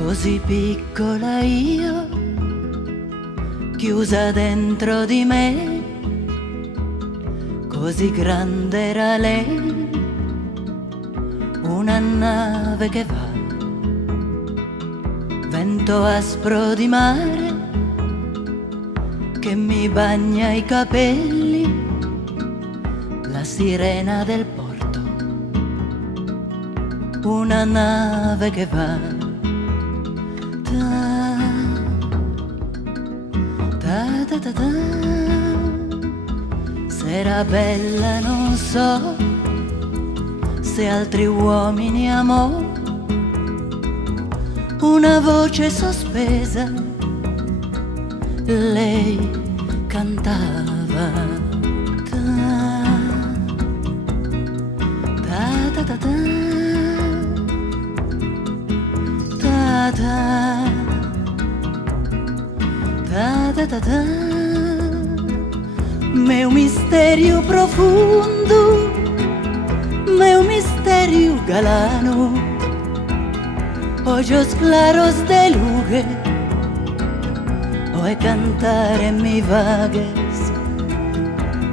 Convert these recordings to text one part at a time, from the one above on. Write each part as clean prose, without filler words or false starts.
Così piccola io, chiusa dentro di me, così grande era lei, una nave che va, vento aspro di mare che mi bagna i capelli, la sirena del porto, una nave che va. Se era bella non so, se altri uomini amò, una voce sospesa, lei cantava. Meu mistério profundo, meu mistério galano, ojos claros de luje, hoy cantar en mi vaguez.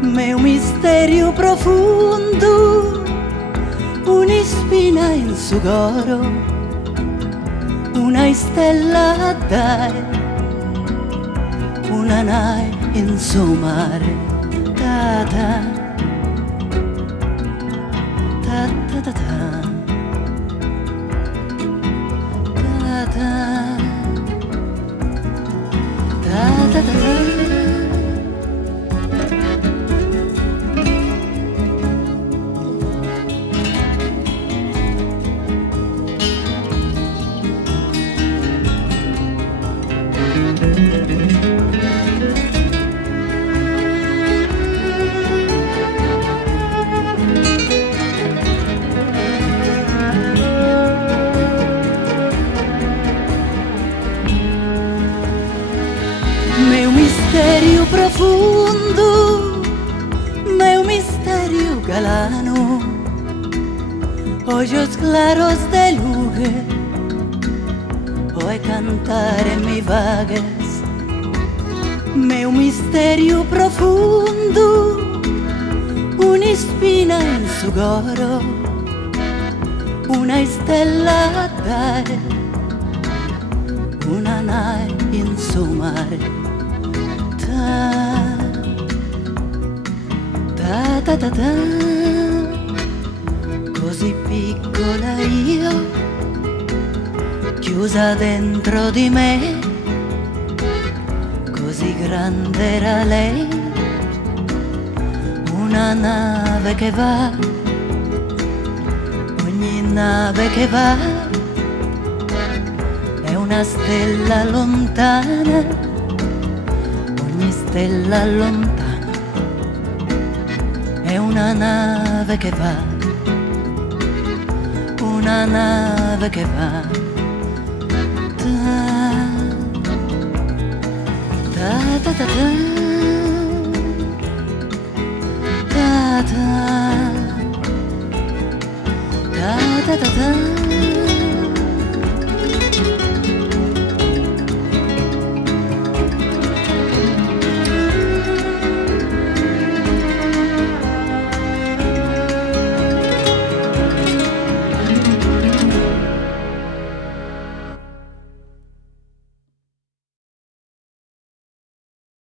Meu mistério profundo, una spina in su goro, una stella a dare, una nai in su mare. Ta ta ta ta ta ta ta ta ta ta ta. Meu mistério profundo, meu mistério galano, ojos claros de luje, hoy cantar en mi vaguez. Meu mistério profundo, una spina in su goro, una stella a dare, una nai in su mare. Ta ta ta ta, così piccola io, chiusa dentro di me, così grande era lei, una nave che va, ogni nave che va è una stella lontana, stella lontana, è una nave che va, una nave che va.